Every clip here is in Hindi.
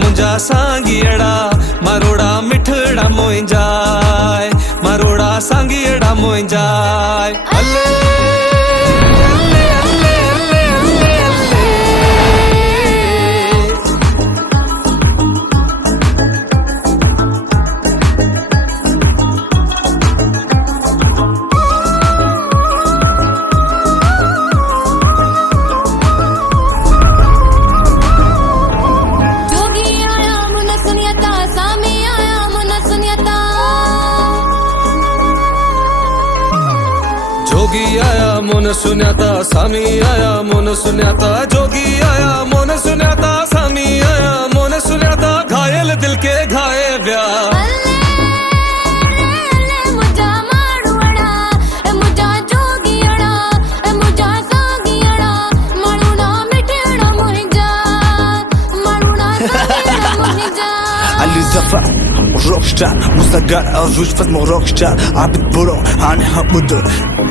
मुंजा सांगियड़ा मारोड़ा मिठड़ा मोइंजाय मारोड़ा सांगियड़ा मोइंजाय अल्ले जोगी आया मोन सुन्याता सामी आया मोन सुन्याता जोगी आया मोन सुन्याता सामी आया मोन सुन्याता घायल दिल के घाये व्या Ali Zafar rockstar Mustagar Azuj Fatmo rockstar Abid Buro Hani Habudur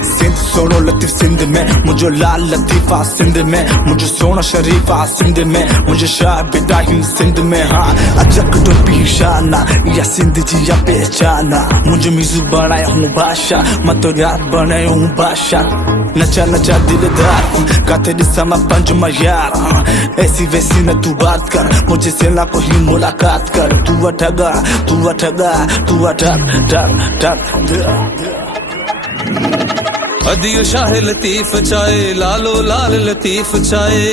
Sindh Sono Latif Sindh mein Mujhe Lal Latifa Sindh mein Mujhe Sona Sharifa Sindh mein Mujhe Shah Bidahim Sindh mein haan Ajak do pishana Ya Sindh ji ya pehchana Mujhe mizu banaya hun basha Main to yaar banaya hun basha नचा नचा दिलदार का तेरी समा पंज यार ऐसी वैसी न तू बात कर मुझे से ना कोई मुलाकात कर तू अठगा तू अठगा तू अठग ठग ठग अदियो शाह लतीफ चाहे लालो लाल लतीफ चाहे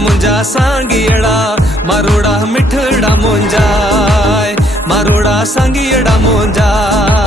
मुंजा सांगियड़ा मारोड़ा मिठड़ा मोंजाय मारोड़ा सांगियड़ा मोंजाय।